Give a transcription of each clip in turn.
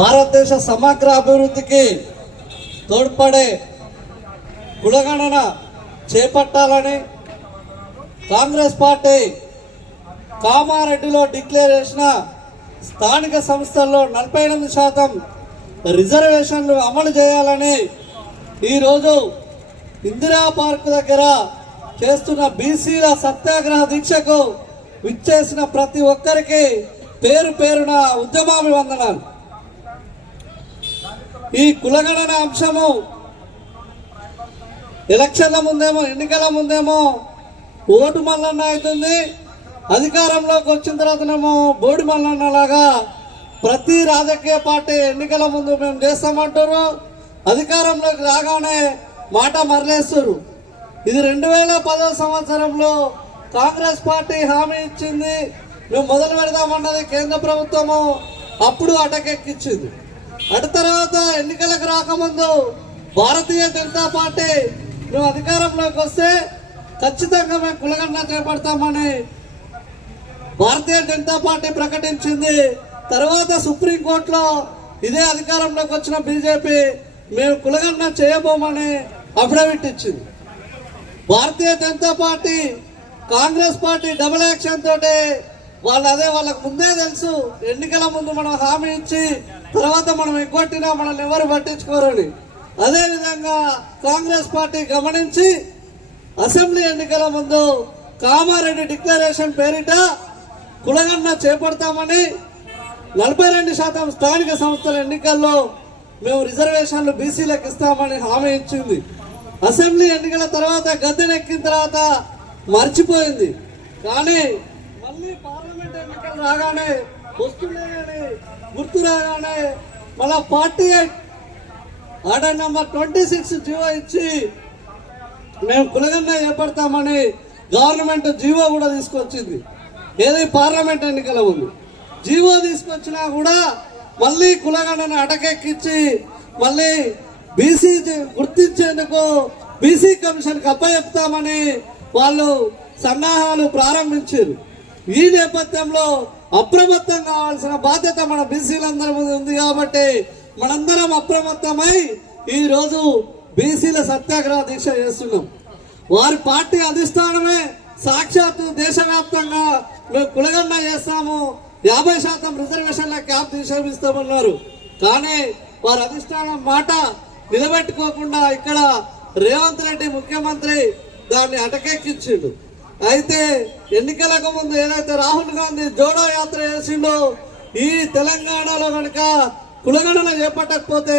భారతదేశ సమగ్ర అభివృద్ధికి తోడ్పడే కులగణన చేపట్టాలని కాంగ్రెస్ పార్టీ కామారెడ్డిలో డిక్లేర్ చేసిన స్థానిక సంస్థల్లో నలభై ఎనిమిది శాతం రిజర్వేషన్లు అమలు చేయాలని ఈరోజు ఇందిరా పార్క్ దగ్గర చేస్తున్న బీసీల సత్యాగ్రహ దీక్షకు విచ్చేసిన ప్రతి ఒక్కరికి పేరు పేరున ఉద్యమాభివందనాలు. ఈ కులగణన అంశము. ఎలక్షన్ల ముందేమో ఎన్నికల ముందేమో ఓటు మల్లన్న అవుతుంది. అధికారంలోకి వచ్చిన తర్వాతనేమో బోడి మల్లన్న లాగా ప్రతి రాజకీయ పార్టీ ఎన్నికల ముందు మేము చేస్తామంటారు. అధికారంలోకి రాగానే మాట మరలేస్తారు. ఇది రెండు వేల పదో సంవత్సరంలో కాంగ్రెస్ పార్టీ హామీ ఇచ్చింది. మేము మొదలు పెడదామన్నది కేంద్ర ప్రభుత్వము అప్పుడు అటకెక్కించింది. అటు తర్వాత ఎన్నికలకు రాకముందు భారతీయ జనతా పార్టీ మేము అధికారంలోకి వస్తే ఖచ్చితంగా మేము కులగన్న చేపడతామని భారతీయ జనతా పార్టీ ప్రకటించింది. తర్వాత సుప్రీంకోర్టులో ఇదే అధికారంలోకి వచ్చిన బీజేపీ మేము కులగన్న చేయబోమని అఫిడవిట్ ఇచ్చింది. Bharatiya Janata party Congress party double action తోటి వాళ్ళు అదే వాళ్ళకు ముందే తెలుసు. ఎన్నికల ముందు మనం హామీ ఇచ్చి తర్వాత మనం ఎగ్గొట్టినా మనల్ని ఎవరు పట్టించుకోరని. అదేవిధంగా కాంగ్రెస్ పార్టీ గమనించి అసెంబ్లీ ఎన్నికల ముందు కామారెడ్డి డిక్లరేషన్ పేరిట కులగన్న చేపడతామని నలభై రెండు శాతం స్థానిక సంస్థల ఎన్నికల్లో మేము రిజర్వేషన్లు బీసీలకు ఇస్తామని హామీ ఇచ్చింది. అసెంబ్లీ ఎన్నికల తర్వాత గద్దెనెక్కిన తర్వాత మర్చిపోయింది. కానీ మళ్ళీ పార్లమెంట్ ఎన్నికలు రాగానే వస్తున్నాయని గుర్తు రాగానే forty eight order number twenty six GO ఇచ్చి మేము కులగన్న చేపడతామని గవర్నమెంట్ జీవో కూడా తీసుకొచ్చింది. ఏది పార్లమెంట్ ఎన్నికల ముందు. జీవో తీసుకొచ్చినా కూడా మళ్ళీ కులగణను అటకెక్కించి మళ్ళీ బీసీ గుర్తించేందుకు బీసీ కమిషన్కి అప్పచెప్తామని వాళ్ళు సన్నాహాలు ప్రారంభించారు. ఈ నేపథ్యంలో అప్రమత్తం కావాల్సిన బాధ్యత మన బీసీలందరి మీద ఉంది కాబట్టి మనందరం అప్రమత్తమై ఈ రోజు బీసీల సత్యాగ్రహ దీక్ష చేస్తున్నాం. వారి పార్టీ అధిష్టానమే సాక్షాత్తు దేశవ్యాప్తంగా మేము కులగన్న చేస్తాము. యాభై శాతం రిజర్వేషన్ల క్యాప్ నిషేధిస్తామన్నారు. కానీ వారి అధిష్టానం మాట నిలబెట్టుకోకుండా ఇక్కడ రేవంత్ రెడ్డి ముఖ్యమంత్రి దాన్ని అటకెక్కించిండు. అయితే ఎన్నికలకు ముందు ఏదైతే రాహుల్ గాంధీ జోడో యాత్ర చేసిండో ఈ తెలంగాణలో కనుక కులగణన చేపట్టకపోతే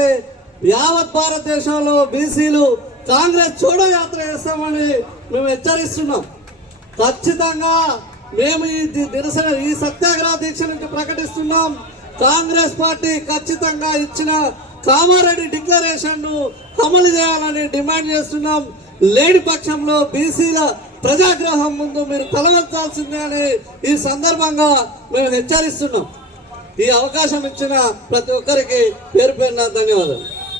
యావత్ భారతదేశంలో బీసీలు కాంగ్రెస్ జోడో యాత్ర చేస్తామని మేము హెచ్చరిస్తున్నాం. ఖచ్చితంగా మేము ఈ నిరసన ఈ సత్యాగ్రహ దీక్ష నుంచి ప్రకటిస్తున్నాం. కాంగ్రెస్ పార్టీ ఖచ్చితంగా ఇచ్చిన కామారెడ్డి డిక్లరేషన్ను అమలు చేయాలని డిమాండ్ చేస్తున్నాం. లేని పక్షంలో బీసీల ప్రజాగ్రహం ముందు మీరు తలవంచాల్సిందే అని ఈ సందర్భంగా మేము హెచ్చరిస్తున్నాం. ఈ అవకాశం ఇచ్చిన ప్రతి ఒక్కరికి పేరు పేరున ధన్యవాదాలు.